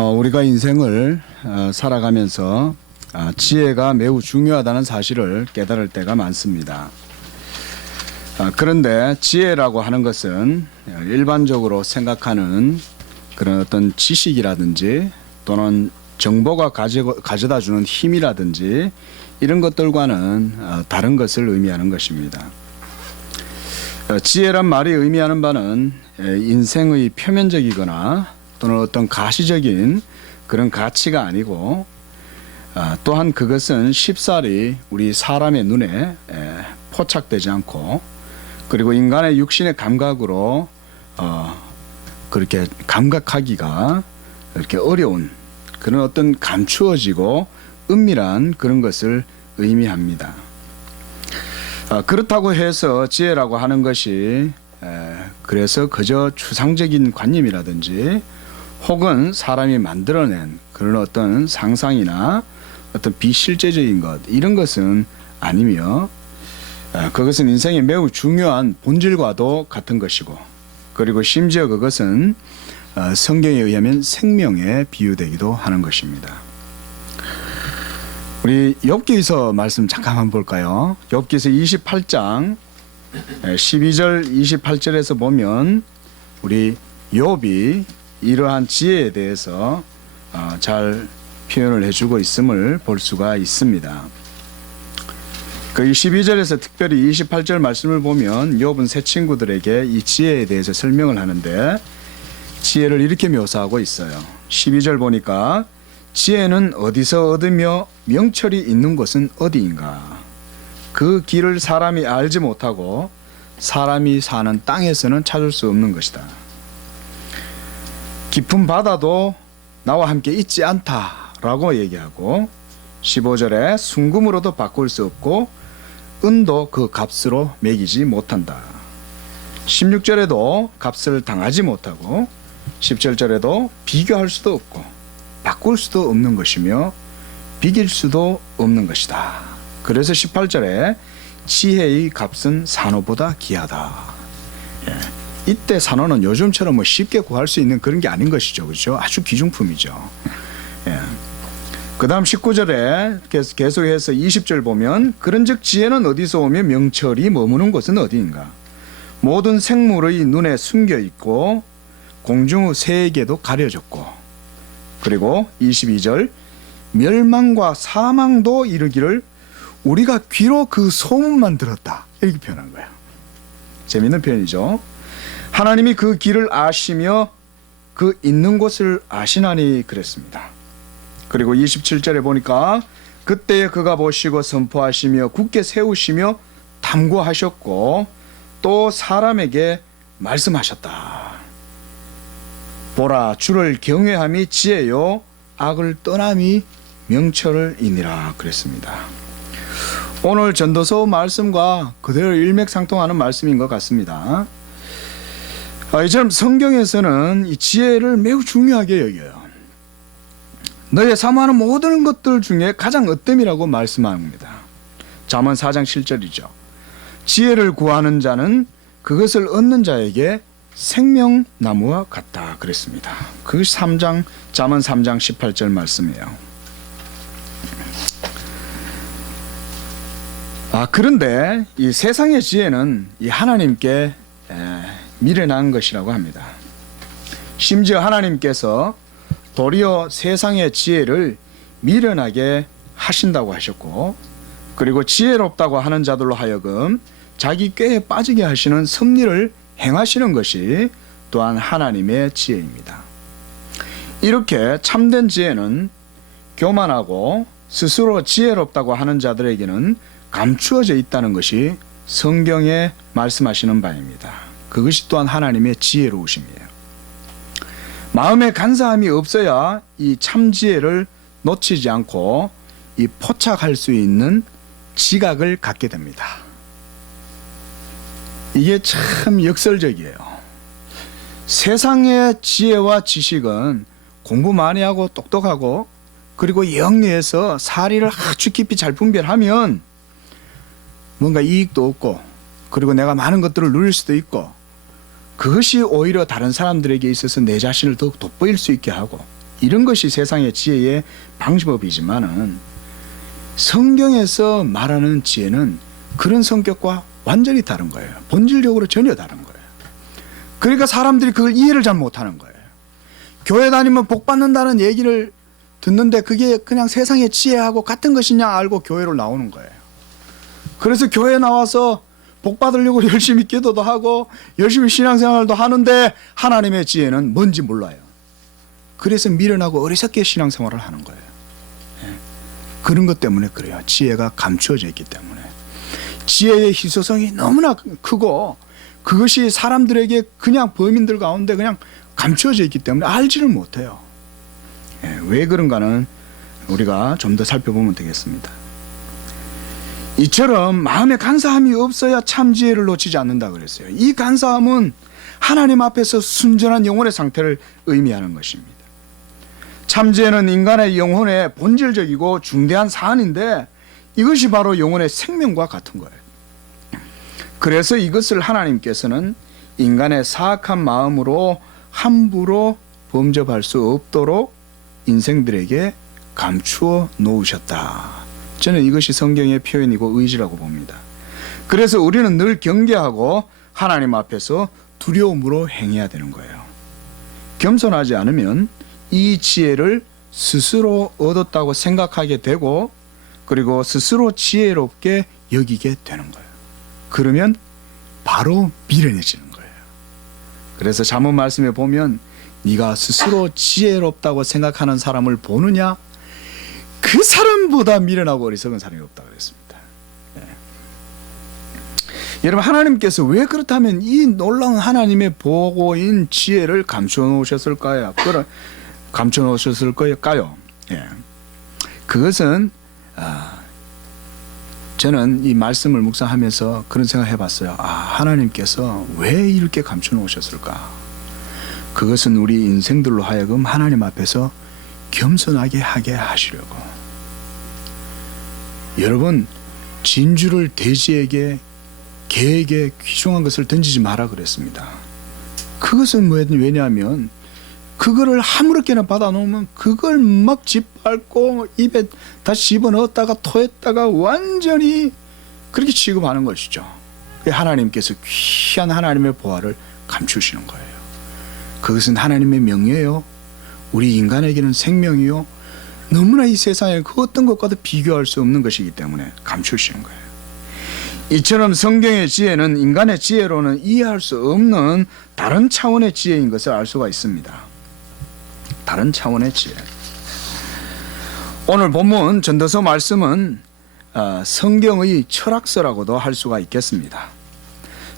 우리가 인생을 살아가면서 지혜가 매우 중요하다는 사실을 깨달을 때가 많습니다. 그런데 지혜라고 하는 것은 일반적으로 생각하는 그런 어떤 지식이라든지 또는 정보가 가져다 주는 힘이라든지 이런 것들과는 다른 것을 의미하는 것입니다. 지혜란 말이 의미하는 바는 인생의 표면적이거나 또는 어떤 가시적인 그런 가치가 아니고 또한 그것은 쉽사리 우리 사람의 눈에 포착되지 않고 그리고 인간의 육신의 감각으로 그렇게 감각하기가 이렇게 어려운 그런 어떤 감추어지고 은밀한 그런 것을 의미합니다. 그렇다고 해서 지혜라고 하는 것이 그래서 그저 추상적인 관념이라든지 혹은 사람이 만들어낸 그런 어떤 상상이나 어떤 비실제적인 것 이런 것은 아니며 그것은 인생의 매우 중요한 본질과도 같은 것이고 그리고 심지어 그것은 성경에 의하면 생명에 비유되기도 하는 것입니다. 우리 욥기서 말씀 잠깐 한번 볼까요? 욥기서 28장 12절 28절에서 보면 우리 욥이 이러한 지혜에 대해서 잘 표현을 해주고 있음을 볼 수가 있습니다. 그 12절에서 특별히 28절 말씀을 보면 욥은 세 친구들에게 이 지혜에 대해서 설명을 하는데 지혜를 이렇게 묘사하고 있어요. 12절 보니까 지혜는 어디서 얻으며 명철이 있는 곳은 어디인가? 그 길을 사람이 알지 못하고 사람이 사는 땅에서는 찾을 수 없는 것이다. 깊은 바다도 나와 함께 있지 않다라고 얘기하고 15절에 순금으로도 바꿀 수 없고 은도 그 값으로 매기지 못한다. 16절에도 값을 당하지 못하고 17절에도 비교할 수도 없고 바꿀 수도 없는 것이며 비길 수도 없는 것이다. 그래서 18절에 지혜의 값은 산호보다 귀하다. 이때 산호는 요즘처럼 뭐 쉽게 구할 수 있는 그런 게 아닌 것이죠. 그렇죠? 아주 귀중품이죠. 그 다음 19절에 계속해서 20절 보면 그런즉 지혜는 어디서 오며 명철이 머무는 곳은 어디인가? 모든 생물의 눈에 숨겨 있고 공중의 새에게도 가려졌고 그리고 22절 멸망과 사망도 이르기를 우리가 귀로 그 소문만 들었다 이렇게 표현한 거예요. 재미있는 표현이죠. 하나님이 그 길을 아시며 그 있는 곳을 아시나니 그랬습니다. 그리고 27절에 보니까 그때에 그가 보시고 선포하시며 굳게 세우시며 탐구하셨고 또 사람에게 말씀하셨다. 보라 주를 경외함이 지혜요 악을 떠남이 명철을 이니라 그랬습니다. 오늘 전도서 말씀과 그대로 일맥상통하는 말씀인 것 같습니다. 이처럼 성경에서는 이 지혜를 매우 중요하게 여겨요. 너의 사모하는 모든 것들 중에 가장 으뜸이라고 말씀합니다. 잠언 4장 7절이죠. 지혜를 구하는 자는 그것을 얻는 자에게 생명나무와 같다 그랬습니다. 그 잠언 3장 18절 말씀이에요. 그런데 이 세상의 지혜는 이 하나님께 미련한 것이라고 합니다. 심지어 하나님께서 도리어 세상의 지혜를 미련하게 하신다고 하셨고 그리고 지혜롭다고 하는 자들로 하여금 자기 꾀에 빠지게 하시는 섭리를 행하시는 것이 또한 하나님의 지혜입니다. 이렇게 참된 지혜는 교만하고 스스로 지혜롭다고 하는 자들에게는 감추어져 있다는 것이 성경에 말씀하시는 바입니다. 그것이 또한 하나님의 지혜로우심이에요. 마음에 간사함이 없어야 이 참지혜를 놓치지 않고 이 포착할 수 있는 지각을 갖게 됩니다. 이게 참 역설적이에요. 세상의 지혜와 지식은 공부 많이 하고 똑똑하고 그리고 영리해서 사리를 아주 깊이 잘 분별하면 뭔가 이익도 없고 그리고 내가 많은 것들을 누릴 수도 있고 그것이 오히려 다른 사람들에게 있어서 내 자신을 더욱 돋보일 수 있게 하고 이런 것이 세상의 지혜의 방법이지만은 성경에서 말하는 지혜는 그런 성격과 완전히 다른 거예요. 본질적으로 전혀 다른 거예요. 그러니까 사람들이 그걸 이해를 잘 못하는 거예요. 교회 다니면 복 받는다는 얘기를 듣는데 그게 그냥 세상의 지혜하고 같은 것이냐 알고 교회로 나오는 거예요. 그래서 교회 나와서 복 받으려고 열심히 기도도 하고 열심히 신앙생활도 하는데 하나님의 지혜는 뭔지 몰라요. 그래서 미련하고 어리석게 신앙생활을 하는 거예요. 그런 것 때문에 그래요. 지혜가 감추어져 있기 때문에. 지혜의 희소성이 너무나 크고 그것이 사람들에게 그냥 범인들 가운데 그냥 감추어져 있기 때문에 알지를 못해요. 왜 그런가는 우리가 좀 더 살펴보면 되겠습니다. 이처럼 마음에 간사함이 없어야 참 지혜를 놓치지 않는다 그랬어요. 이 간사함은 하나님 앞에서 순전한 영혼의 상태를 의미하는 것입니다. 참 지혜는 인간의 영혼의 본질적이고 중대한 사안인데 이것이 바로 영혼의 생명과 같은 거예요. 그래서 이것을 하나님께서는 인간의 사악한 마음으로 함부로 범접할 수 없도록 인생들에게 감추어 놓으셨다. 저는 이것이 성경의 표현이고 의지라고 봅니다. 그래서 우리는 늘 경계하고 하나님 앞에서 두려움으로 행해야 되는 거예요. 겸손하지 않으면 이 지혜를 스스로 얻었다고 생각하게 되고 그리고 스스로 지혜롭게 여기게 되는 거예요. 그러면 바로 미련해지는 거예요. 그래서 잠언 말씀에 보면 네가 스스로 지혜롭다고 생각하는 사람을 보느냐 그 사람보다 미련하고 어리석은 사람이 없다고 그랬습니다. 네. 여러분 하나님께서 왜 그렇다면 이 놀라운 하나님의 보고인 지혜를 감추어 놓으셨을까요? 감추어 놓으셨을까요? 예. 그것은 저는 이 말씀을 묵상하면서 그런 생각을 해봤어요. 하나님께서 왜 이렇게 감추어 놓으셨을까? 그것은 우리 인생들로 하여금 하나님 앞에서 겸손하게 하게 하시려고. 여러분 진주를 돼지에게 개에게 귀중한 것을 던지지 마라 그랬습니다. 그것은 왜냐하면 그거를 아무렇게나 받아놓으면 그걸 막 짓밟고 입에 다시 집어넣었다가 토했다가 완전히 그렇게 취급하는 것이죠. 하나님께서 귀한 하나님의 보화를 감추시는 거예요. 그것은 하나님의 명예요. 우리 인간에게는 생명이요. 너무나 이 세상에 그 어떤 것과도 비교할 수 없는 것이기 때문에 감추시는 거예요. 이처럼 성경의 지혜는 인간의 지혜로는 이해할 수 없는 다른 차원의 지혜인 것을 알 수가 있습니다. 다른 차원의 지혜. 오늘 본문 전도서 말씀은 성경의 철학서라고도 할 수가 있겠습니다.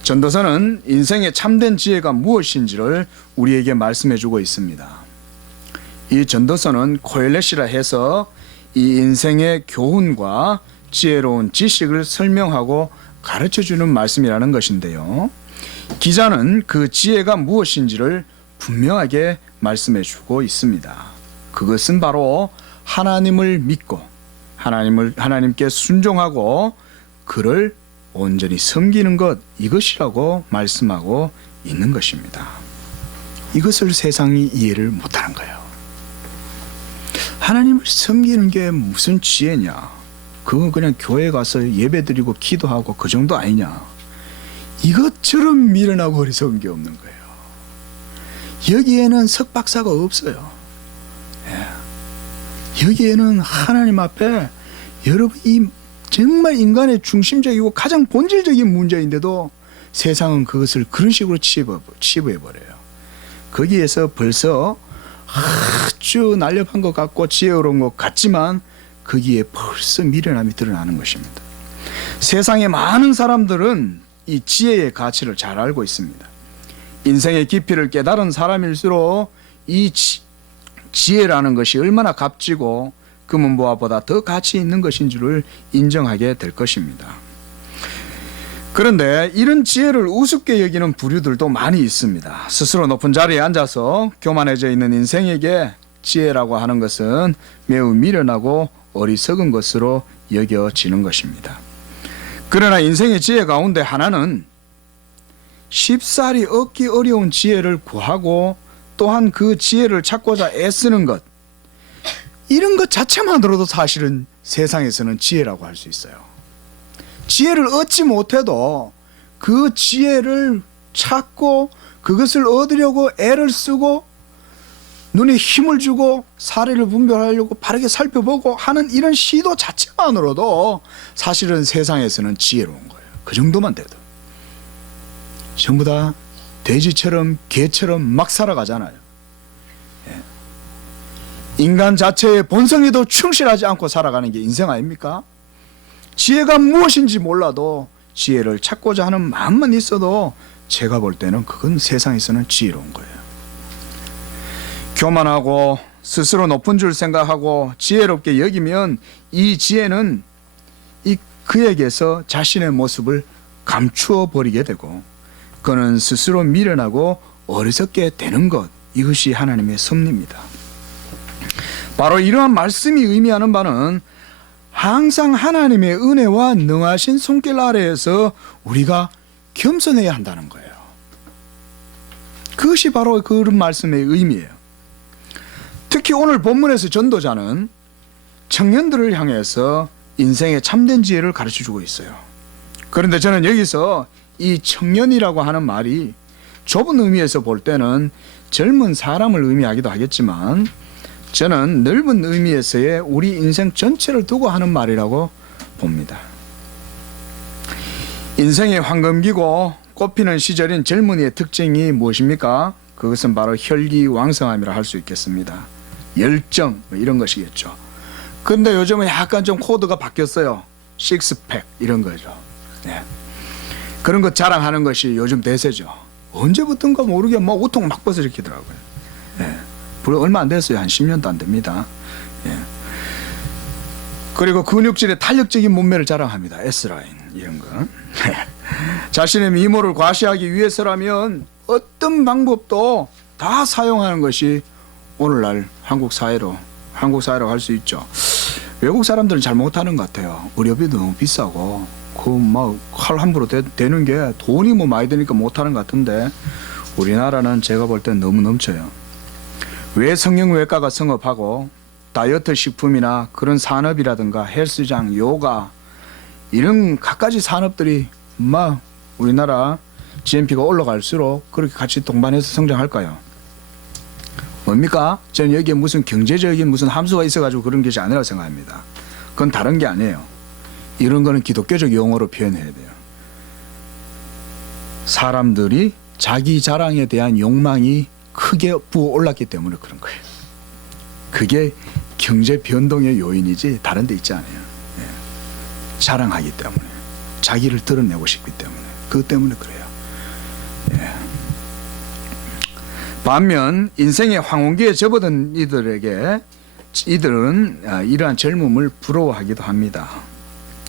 전도서는 인생의 참된 지혜가 무엇인지를 우리에게 말씀해 주고 있습니다. 이 전도서는 코엘렛이라 해서 이 인생의 교훈과 지혜로운 지식을 설명하고 가르쳐주는 말씀이라는 것인데요. 기자는 그 지혜가 무엇인지를 분명하게 말씀해 주고 있습니다. 그것은 바로 하나님을 믿고 하나님께 순종하고 그를 온전히 섬기는 것, 이것이라고 말씀하고 있는 것입니다. 이것을 세상이 이해를 못하는 거예요. 하나님을 섬기는 게 무슨 지혜냐? 그건 그냥 교회 가서 예배드리고 기도하고 그 정도 아니냐? 이것처럼 미련하고 어리석은 게 없는 거예요. 여기에는 석박사가 없어요. 여기에는 하나님 앞에 여러분 이 정말 인간의 중심적이고 가장 본질적인 문제인데도 세상은 그것을 그런 식으로 치부해버려요. 거기에서 벌써 아주 날렵한 것 같고 지혜로운 것 같지만 거기에 벌써 미련함이 드러나는 것입니다. 세상의 많은 사람들은 이 지혜의 가치를 잘 알고 있습니다. 인생의 깊이를 깨달은 사람일수록 이 지혜라는 것이 얼마나 값지고 금은보화보다 더 가치 있는 것인 줄을 인정하게 될 것입니다. 그런데 이런 지혜를 우습게 여기는 부류들도 많이 있습니다. 스스로 높은 자리에 앉아서 교만해져 있는 인생에게 지혜라고 하는 것은 매우 미련하고 어리석은 것으로 여겨지는 것입니다. 그러나 인생의 지혜 가운데 하나는 쉽사리 얻기 어려운 지혜를 구하고 또한 그 지혜를 찾고자 애쓰는 것, 이런 것 자체만으로도 사실은 세상에서는 지혜라고 할 수 있어요. 지혜를 얻지 못해도 그 지혜를 찾고 그것을 얻으려고 애를 쓰고 눈에 힘을 주고 사례를 분별하려고 바르게 살펴보고 하는 이런 시도 자체만으로도 사실은 세상에서는 지혜로운 거예요. 그 정도만 돼도. 전부 다 돼지처럼 개처럼 막 살아가잖아요. 인간 자체의 본성에도 충실하지 않고 살아가는 게 인생 아닙니까? 지혜가 무엇인지 몰라도 지혜를 찾고자 하는 마음만 있어도 제가 볼 때는 그건 세상에서는 지혜로운 거예요. 교만하고 스스로 높은 줄 생각하고 지혜롭게 여기면 이 지혜는 그에게서 자신의 모습을 감추어 버리게 되고 그는 스스로 미련하고 어리석게 되는 것, 이것이 하나님의 섭리입니다. 바로 이러한 말씀이 의미하는 바는 항상 하나님의 은혜와 능하신 손길 아래에서 우리가 겸손해야 한다는 거예요. 그것이 바로 그런 말씀의 의미예요. 특히 오늘 본문에서 전도자는 청년들을 향해서 인생의 참된 지혜를 가르쳐주고 있어요. 그런데 저는 여기서 이 청년이라고 하는 말이 좁은 의미에서 볼 때는 젊은 사람을 의미하기도 하겠지만 저는 넓은 의미에서의 우리 인생 전체를 두고 하는 말이라고 봅니다. 인생의 황금기고 꽃피는 시절인 젊은이의 특징이 무엇입니까? 그것은 바로 혈기왕성함이라 할 수 있겠습니다. 열정 이런 것이겠죠. 그런데 요즘은 약간 좀 코드가 바뀌었어요. 식스팩 이런 거죠. 네. 그런 것 자랑하는 것이 요즘 대세죠. 언제부턴가 모르게 막 우통 막 벗어지더라고요. 네. 얼마 안 됐어요. 한 10년도 안 됩니다. 네. 그리고 근육질의 탄력적인 몸매를 자랑합니다. S라인 이런 거. 자신의 미모를 과시하기 위해서라면 어떤 방법도 다 사용하는 것이 오늘날 한국 사회로 할 수 있죠. 외국 사람들은 잘 못하는 것 같아요. 의료비도 너무 비싸고 그 막 칼 함부로 되는 게 돈이 뭐 많이 드니까 못하는 것 같은데 우리나라는 제가 볼 땐 너무 넘쳐요. 왜 성형외과가 성업하고 다이어트 식품이나 그런 산업이라든가 헬스장, 요가 이런 갖가지 산업들이 막 우리나라 GNP가 올라갈수록 그렇게 같이 동반해서 성장할까요? 뭡니까? 저는 여기에 무슨 경제적인 무슨 함수가 있어가지고 그런 것이 아니라고 생각합니다. 그건 다른 게 아니에요. 이런 거는 기독교적 용어로 표현해야 돼요. 사람들이 자기 자랑에 대한 욕망이 크게 부어올랐기 때문에 그런 거예요. 그게 경제 변동의 요인이지 다른 데 있지 않아요. 예. 자랑하기 때문에 자기를 드러내고 싶기 때문에 그것 때문에 그래요. 예. 반면 인생의 황혼기에 접어든 이들은 이러한 젊음을 부러워하기도 합니다.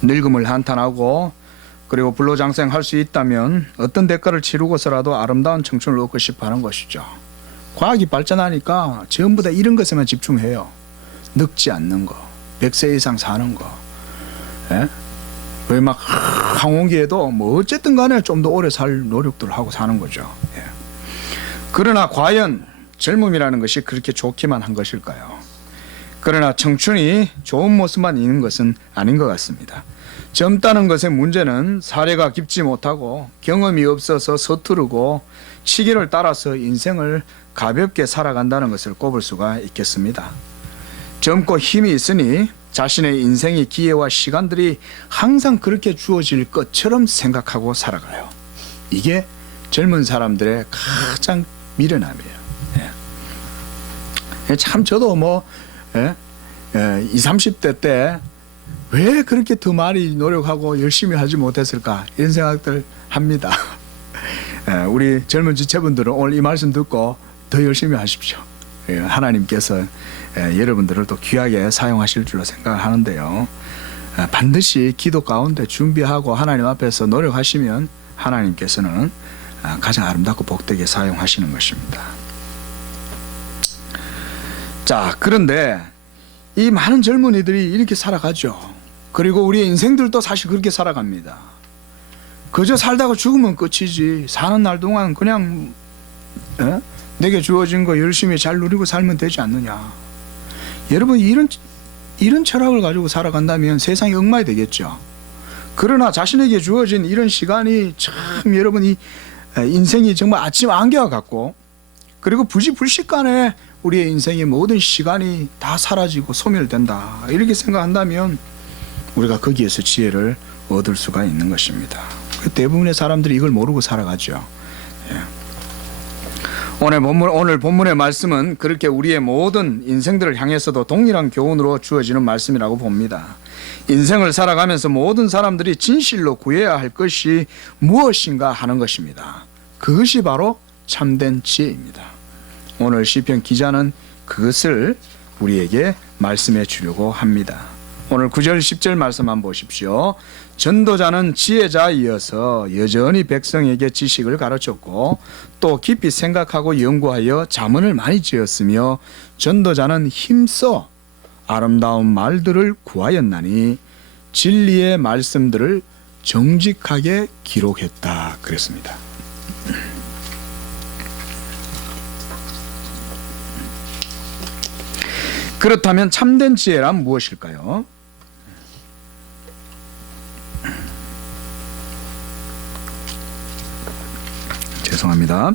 늙음을 한탄하고 그리고 불로장생할 수 있다면 어떤 대가를 치르고서라도 아름다운 청춘을 얻고 싶어하는 것이죠. 과학이 발전하니까 전부 다 이런 것에만 집중해요. 늙지 않는 거, 100세 이상 사는 거. 예? 왜 막 황혼기에도 뭐 어쨌든 간에 좀 더 오래 살 노력들을 하고 사는 거죠. 예. 그러나 과연 젊음이라는 것이 그렇게 좋기만 한 것일까요? 그러나 청춘이 좋은 모습만 있는 것은 아닌 것 같습니다. 젊다는 것의 문제는 사례가 깊지 못하고 경험이 없어서 서투르고 시기를 따라서 인생을 가볍게 살아간다는 것을 꼽을 수가 있겠습니다. 젊고 힘이 있으니 자신의 인생의 기회와 시간들이 항상 그렇게 주어질 것처럼 생각하고 살아가요. 이게 젊은 사람들의 가장 미련함이에요. 예. 참 저도 뭐 20, 30대 때 왜 그렇게 더 많이 노력하고 열심히 하지 못했을까 이런 생각들 합니다. 우리 젊은 지체분들은 오늘 이 말씀 듣고 더 열심히 하십시오. 하나님께서 여러분들을 또 귀하게 사용하실 줄로 생각하는데요. 반드시 기도 가운데 준비하고 하나님 앞에서 노력하시면 하나님께서는 가장 아름답고 복되게 사용하시는 것입니다. 자, 그런데 이 많은 젊은이들이 이렇게 살아가죠. 그리고 우리의 인생들도 사실 그렇게 살아갑니다. 그저 살다가 죽으면 끝이지. 사는 날 동안 그냥 내게 주어진 거 열심히 잘 누리고 살면 되지 않느냐. 여러분, 이런 철학을 가지고 살아간다면 세상이 엉망이 되겠죠. 그러나 자신에게 주어진 이런 시간이 참 여러분이 인생이 정말 아침 안개와 같고, 그리고 불시간에 우리의 인생의 모든 시간이 다 사라지고 소멸된다, 이렇게 생각한다면 우리가 거기에서 지혜를 얻을 수가 있는 것입니다. 대부분의 사람들이 이걸 모르고 살아가죠. 오늘 본문의 말씀은 그렇게 우리의 모든 인생들을 향해서도 동일한 교훈으로 주어지는 말씀이라고 봅니다. 인생을 살아가면서 모든 사람들이 진실로 구해야 할 것이 무엇인가 하는 것입니다. 그것이 바로 참된 지혜입니다. 오늘 시편 기자는 그것을 우리에게 말씀해 주려고 합니다. 오늘 9절 10절 말씀 한번 보십시오. 전도자는 지혜자이어서 여전히 백성에게 지식을 가르쳤고 또 깊이 생각하고 연구하여 자문을 많이 지었으며 전도자는 힘써 아름다운 말들을 구하였나니 진리의 말씀들을 정직하게 기록했다, 그랬습니다. 그렇다면 참된 지혜란 무엇일까요? 죄송합니다.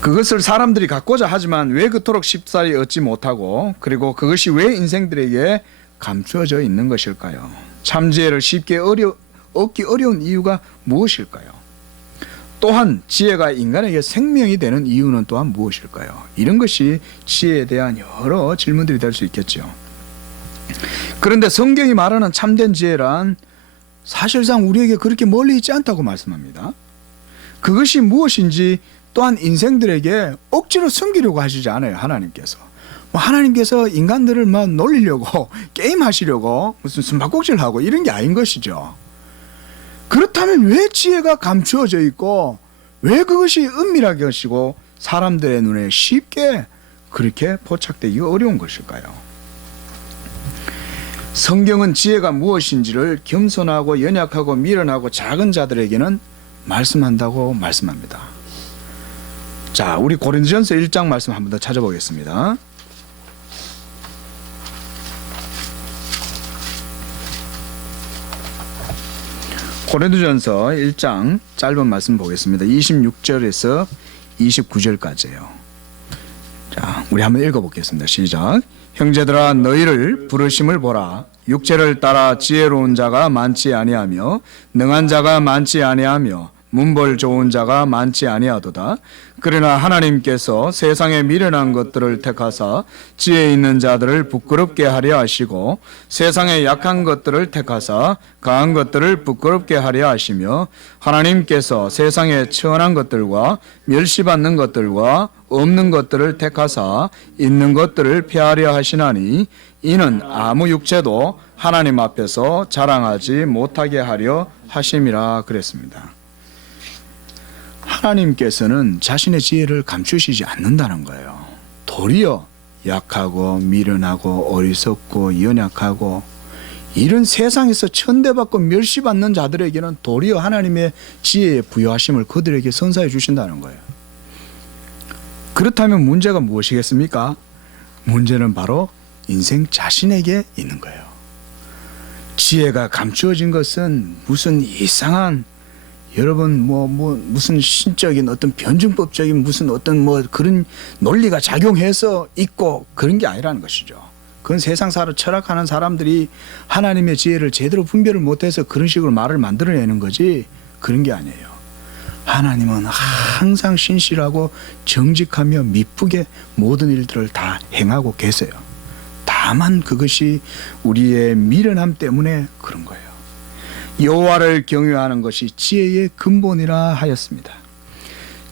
그것을 사람들이 갖고자 하지만 왜 그토록 쉽사리 얻지 못하고, 그리고 그것이 왜 인생들에게 감추어져 있는 것일까요? 참지혜를 쉽게 얻기 어려운 이유가 무엇일까요? 또한 지혜가 인간에게 생명이 되는 이유는 또한 무엇일까요? 이런 것이 지혜에 대한 여러 질문들이 될 수 있겠죠. 그런데 성경이 말하는 참된 지혜란 사실상 우리에게 그렇게 멀리 있지 않다고 말씀합니다. 그것이 무엇인지 또한 인생들에게 억지로 숨기려고 하시지 않아요. 하나님께서 하나님께서 인간들을 막 놀리려고 게임하시려고 무슨 숨바꼭질하고 이런 게 아닌 것이죠. 그렇다면 왜 지혜가 감추어져 있고 왜 그것이 은밀하게 것이고 사람들의 눈에 쉽게 그렇게 포착되기 어려운 것일까요? 성경은 지혜가 무엇인지를 겸손하고 연약하고 미련하고 작은 자들에게는 말씀한다고 말씀합니다. 자, 우리 고린도전서 1장 말씀 한 번 더 찾아보겠습니다. 고린도전서 1장 짧은 말씀 보겠습니다. 26절에서 29절까지예요. 자, 우리 한번 읽어보겠습니다. 시작. 형제들아, 너희를 부르심을 보라. 육체를 따라 지혜로운 자가 많지 아니하며 능한 자가 많지 아니하며 문벌 좋은 자가 많지 아니하도다. 그러나 하나님께서 세상에 미련한 것들을 택하사 지혜 있는 자들을 부끄럽게 하려 하시고 세상에 약한 것들을 택하사 강한 것들을 부끄럽게 하려 하시며 하나님께서 세상에 천한 것들과 멸시받는 것들과 없는 것들을 택하사 있는 것들을 폐하려 하시나니 이는 아무 육체도 하나님 앞에서 자랑하지 못하게 하려 하심이라, 그랬습니다. 하나님께서는 자신의 지혜를 감추시지 않는다는 거예요. 도리어 약하고 미련하고 어리석고 연약하고 이런 세상에서 천대받고 멸시받는 자들에게는 도리어 하나님의 지혜의 부여하심을 그들에게 선사해 주신다는 거예요. 그렇다면 문제가 무엇이겠습니까? 문제는 바로 인생 자신에게 있는 거예요. 지혜가 감추어진 것은 무슨 이상한 여러분 무슨 신적인 어떤 변증법적인 무슨 어떤 그런 논리가 작용해서 있고 그런 게 아니라는 것이죠. 그건 세상 철학하는 사람들이 하나님의 지혜를 제대로 분별을 못해서 그런 식으로 말을 만들어내는 거지 그런 게 아니에요. 하나님은 항상 신실하고 정직하며 미쁘게 모든 일들을 다 행하고 계세요. 다만 그것이 우리의 미련함 때문에 그런 거예요. 여호와를 경외하는 것이 지혜의 근본이라 하였습니다.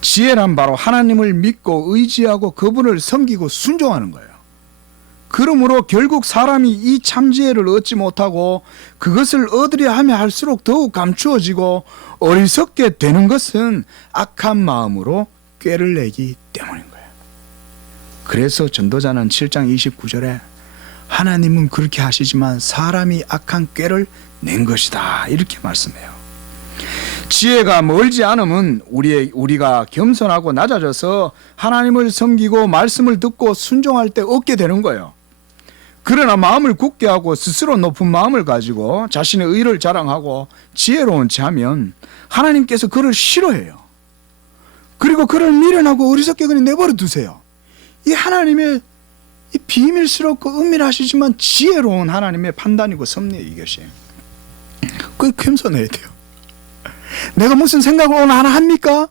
지혜란 바로 하나님을 믿고 의지하고 그분을 섬기고 순종하는 거예요. 그러므로 결국 사람이 이 참지혜를 얻지 못하고 그것을 얻으려 하면 할수록 더욱 감추어지고 어리석게 되는 것은 악한 마음으로 꾀를 내기 때문인 거예요. 그래서 전도자는 7장 29절에 하나님은 그렇게 하시지만 사람이 악한 꾀를 낸 것이다 이렇게 말씀해요. 지혜가 멀지 않으면 우리가 겸손하고 낮아져서 하나님을 섬기고 말씀을 듣고 순종할 때 얻게 되는 거예요. 그러나 마음을 굳게 하고 스스로 높은 마음을 가지고 자신의 의를 자랑하고 지혜로운 채 하면 하나님께서 그를 싫어해요. 그리고 그를 미련하고 어리석게 그냥 내버려 두세요. 이 하나님의 이 비밀스럽고 은밀하시지만 지혜로운 하나님의 판단이고 섭리예요. 이것이. 그게 겸손해야 돼요. 내가 무슨 생각을 오늘 하나 합니까?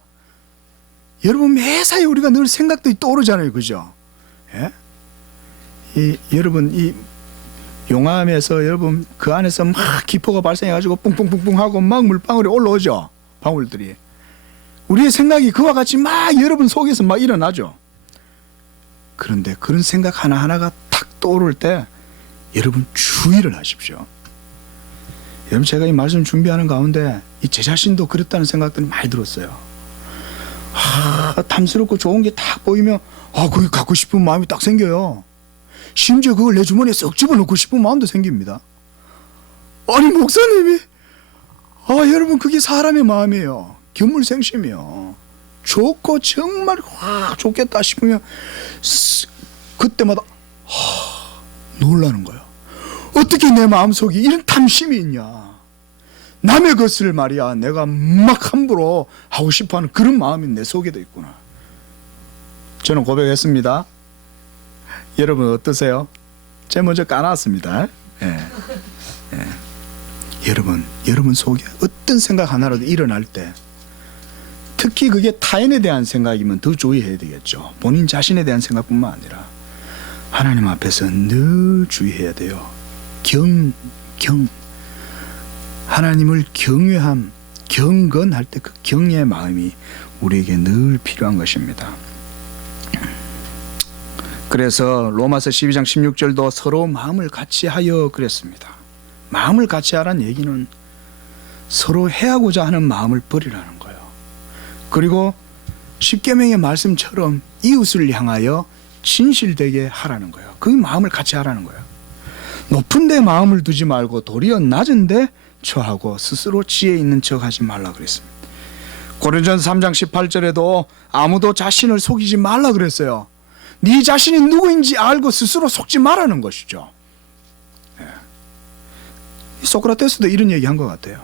여러분 매사에 우리가 늘 생각들이 떠오르잖아요. 그죠? 예? 여러분 이 용암에서 여러분 그 안에서 막 기포가 발생해가지고 뿡뿡뿡뿡 하고 막 물방울이 올라오죠. 방울들이. 우리의 생각이 그와 같이 막 여러분 속에서 막 일어나죠. 그런데 그런 생각 하나하나가 탁 떠오를 때 여러분 주의를 하십시오. 여러분 제가 이 말씀 준비하는 가운데 제 자신도 그랬다는 생각들이 많이 들었어요. 탐스럽고 좋은 게 딱 보이면 그게 갖고 싶은 마음이 딱 생겨요. 심지어 그걸 내 주머니에 썩 집어넣고 싶은 마음도 생깁니다. 아니 목사님이 여러분 그게 사람의 마음이에요. 견물생심이요. 좋고 정말 좋겠다 싶으면 그때마다 놀라는 거예요. 어떻게 내 마음속에 이런 탐심이 있냐. 남의 것을 말이야 내가 막 함부로 하고 싶어하는 그런 마음이 내 속에도 있구나. 저는 고백했습니다. 여러분 어떠세요? 제가 먼저 까놨습니다. 여러분 속에 어떤 생각 하나라도 일어날 때 특히 그게 타인에 대한 생각이면 더 주의해야 되겠죠. 본인 자신에 대한 생각뿐만 아니라 하나님 앞에서 늘 주의해야 돼요. 하나님을 경외함, 경건할 때 그 경외의 마음이 우리에게 늘 필요한 것입니다. 그래서 로마서 12장 16절도 서로 마음을 같이 하여 그랬습니다. 마음을 같이 하라는 얘기는 서로 해하고자 하는 마음을 버리라는 거예요. 그리고 십계명의 말씀처럼 이웃을 향하여 진실되게 하라는 거예요. 그 마음을 같이 하라는 거예요. 높은 데 마음을 두지 말고 도리어 낮은 데 처하고 스스로 지혜 있는 척 하지 말라 그랬습니다. 고린도전서 3장 18절에도 아무도 자신을 속이지 말라 그랬어요. 네 자신이 누구인지 알고 스스로 속지 말라는 것이죠. 소크라테스도 이런 얘기한 것 같아요.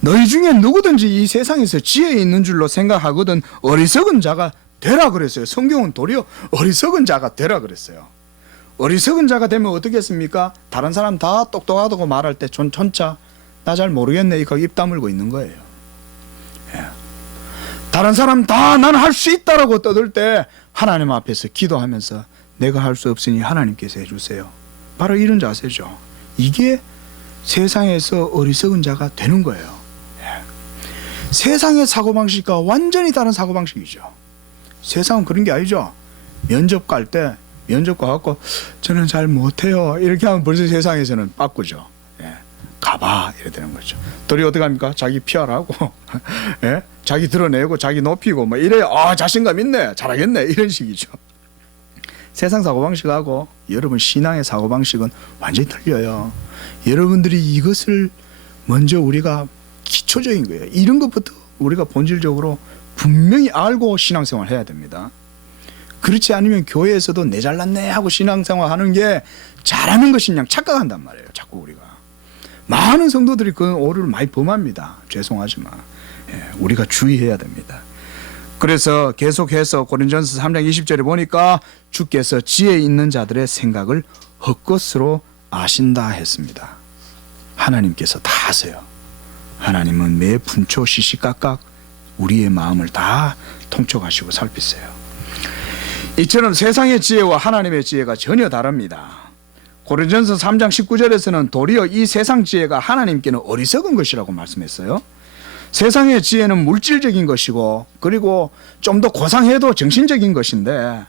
너희 중에 누구든지 이 세상에서 지혜 있는 줄로 생각하거든 어리석은 자가 되라 그랬어요. 성경은 도리어 어리석은 자가 되라 그랬어요. 어리석은 자가 되면 어떻겠습니까? 다른 사람 다 똑똑하다고 말할 때 전차 나 잘 모르겠네 이거 입 다물고 있는 거예요. 다른 사람 다 나는 할 수 있다라고 떠들 때 하나님 앞에서 기도하면서 내가 할 수 없으니 하나님께서 해주세요. 바로 이런 자세죠. 이게 세상에서 어리석은 자가 되는 거예요. 세상의 사고방식과 완전히 다른 사고방식이죠. 세상은 그런 게 아니죠. 면접 갈 때 면접 가갖고 저는 잘 못해요 이렇게 하면 벌써 세상에서는 빠꾸죠. 가봐 이래 되는 거죠. 도리 어떻게 합니까? 자기 PR하고 자기 드러내고 자기 높이고 뭐 이래 자신감 있네 잘하겠네 이런 식이죠. 세상 사고방식하고 여러분 신앙의 사고방식은 완전히 틀려요. 여러분들이 이것을 먼저 우리가 기초적인 거예요. 이런 것부터 우리가 본질적으로 분명히 알고 신앙생활 해야 됩니다. 그렇지 않으면 교회에서도 내 잘났네 하고 신앙생활 하는 게 잘하는 것인 양 착각한단 말이에요. 자꾸 우리가 많은 성도들이 그 오류를 많이 범합니다. 죄송하지만 우리가 주의해야 됩니다. 그래서 계속해서 고린도전서 3장 20절에 보니까 주께서 지혜 있는 자들의 생각을 헛것으로 아신다 했습니다. 하나님께서 다 아세요. 하나님은 매 분초 시시각각 우리의 마음을 다 통촉하시고 살피세요. 이처럼 세상의 지혜와 하나님의 지혜가 전혀 다릅니다. 고린도전서 3장 19절에서는 도리어 이 세상 지혜가 하나님께는 어리석은 것이라고 말씀했어요. 세상의 지혜는 물질적인 것이고 그리고 좀 더 고상해도 정신적인 것인데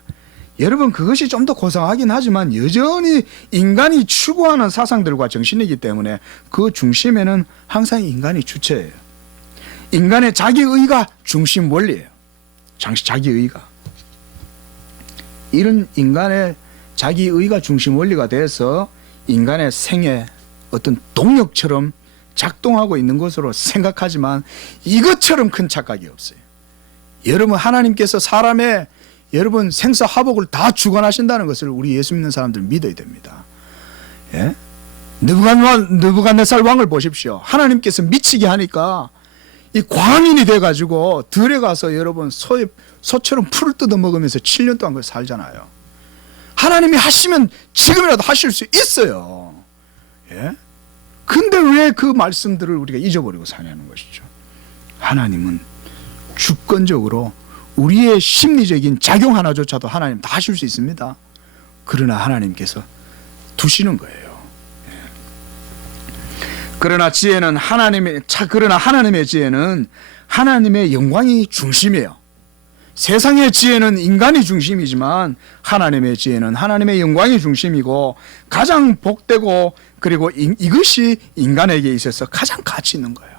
여러분 그것이 좀 더 고상하긴 하지만 여전히 인간이 추구하는 사상들과 정신이기 때문에 그 중심에는 항상 인간이 주체예요. 인간의 자기의가 중심 원리예요. 자기의가. 이런 인간의 자기 의가 중심 원리가 돼서 인간의 생애 어떤 동력처럼 작동하고 있는 것으로 생각하지만 이것처럼 큰 착각이 없어요. 여러분, 하나님께서 사람의 여러분 생사화복을 다 주관하신다는 것을 우리 예수 믿는 사람들 믿어야 됩니다. 예? 느부갓네살 왕을 보십시오. 하나님께서 미치게 하니까 이 광인이 돼가지고 들에 가서 여러분 소처럼 풀을 뜯어 먹으면서 7년 동안 살잖아요. 하나님이 하시면 지금이라도 하실 수 있어요. 예? 근데 왜 그 말씀들을 우리가 잊어버리고 사냐는 것이죠. 하나님은 주권적으로 우리의 심리적인 작용 하나조차도 하나님 다 하실 수 있습니다. 그러나 하나님께서 두시는 거예요. 그러나 하나님의 지혜는 하나님의 영광이 중심이에요. 세상의 지혜는 인간이 중심이지만 하나님의 지혜는 하나님의 영광이 중심이고 가장 복되고 그리고 이것이 인간에게 있어서 가장 가치 있는 거예요.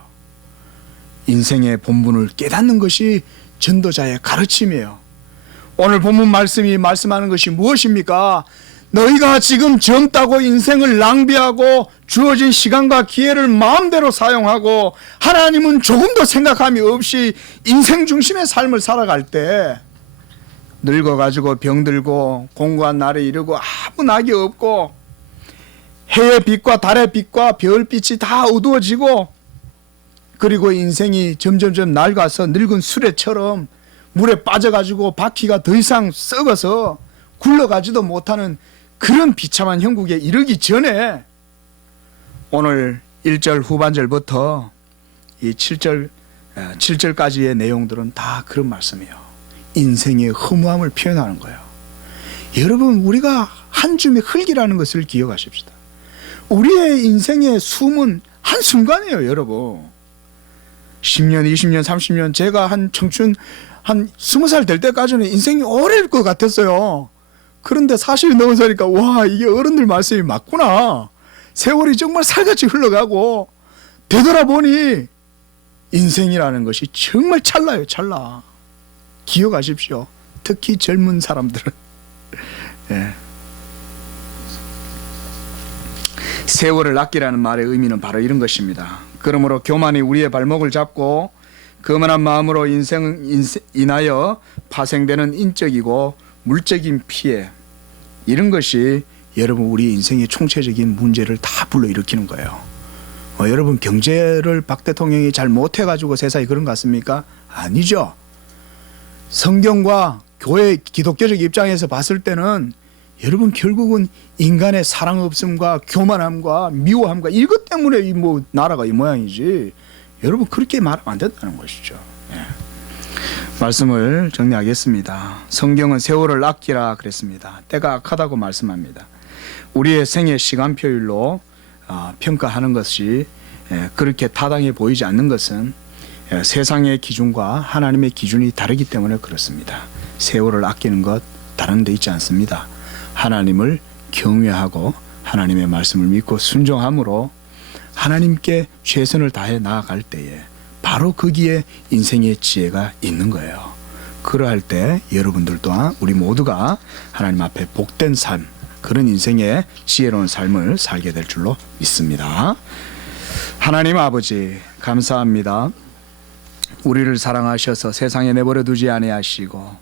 인생의 본분을 깨닫는 것이 전도자의 가르침이에요. 오늘 본문 말씀이 말씀하는 것이 무엇입니까? 너희가 지금 젊다고 인생을 낭비하고 주어진 시간과 기회를 마음대로 사용하고 하나님은 조금도 생각함이 없이 인생 중심의 삶을 살아갈 때 늙어가지고 병들고 공고한 날에 이르고 아무 낙이 없고 해의 빛과 달의 빛과 별빛이 다 어두워지고 그리고 인생이 점점점 낡아서 늙은 수레처럼 물에 빠져가지고 바퀴가 더 이상 썩어서 굴러가지도 못하는 그런 비참한 형국에 이르기 전에 오늘 1절 후반절부터 이 7절까지의 내용들은 다 그런 말씀이에요. 인생의 허무함을 표현하는 거예요. 여러분, 우리가 한 줌의 흙이라는 것을 기억하십시다. 우리의 인생의 숨은 한순간이에요, 여러분. 10년, 20년, 30년 제가 한 청춘 한 20살 될 때까지는 인생이 오래일 것 같았어요. 그런데 40이 넘어서니까 와, 이게 어른들 말씀이 맞구나. 세월이 정말 살같이 흘러가고 되돌아보니 인생이라는 것이 정말 찰나요, 찰나. 기억하십시오. 특히 젊은 사람들은. 예. 세월을 아끼라는 말의 의미는 바로 이런 것입니다. 그러므로 교만이 우리의 발목을 잡고 거만한 마음으로 인하여 파생되는 인적이고 물적인 피해, 이런 것이 여러분 우리 인생의 총체적인 문제를 다 불러일으키는 거예요. 여러분, 경제를 박 대통령이 잘 못해가지고 세상이 그런 것 같습니까? 아니죠. 성경과 교회 기독교적 입장에서 봤을 때는 여러분 결국은 인간의 사랑 없음과 교만함과 미워함과 이것 때문에 나라가 이 모양이지, 여러분 그렇게 말하면 안 된다는 것이죠. 예. 말씀을 정리하겠습니다. 성경은 세월을 아끼라 그랬습니다. 때가 악하다고 말씀합니다. 우리의 생애 시간표율로 평가하는 것이 그렇게 타당해 보이지 않는 것은 세상의 기준과 하나님의 기준이 다르기 때문에 그렇습니다. 세월을 아끼는 것 다른 데 있지 않습니다. 하나님을 경외하고 하나님의 말씀을 믿고 순종함으로 하나님께 최선을 다해 나아갈 때에 바로 거기에 인생의 지혜가 있는 거예요. 그러할 때 여러분들 또한 우리 모두가 하나님 앞에 복된 삶, 그런 인생의 지혜로운 삶을 살게 될 줄로 믿습니다. 하나님 아버지, 감사합니다. 우리를 사랑하셔서 세상에 내버려 두지 아니하시고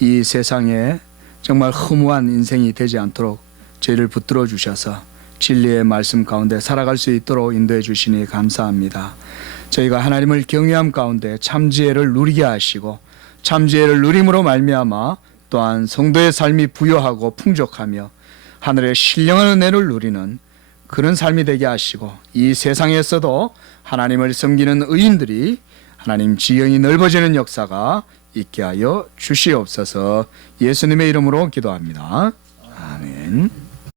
이 세상에 정말 허무한 인생이 되지 않도록 저희를 붙들어 주셔서 진리의 말씀 가운데 살아갈 수 있도록 인도해 주시니 감사합니다. 저희가 하나님을 경외함 가운데 참 지혜를 누리게 하시고 참 지혜를 누림으로 말미암아 또한 성도의 삶이 부요하고 풍족하며 하늘의 신령한 은혜를 누리는 그런 삶이 되게 하시고 이 세상에서도 하나님을 섬기는 의인들이 하나님 지형이 넓어지는 역사가 있게 하여 주시옵소서. 예수님의 이름으로 기도합니다. 아멘.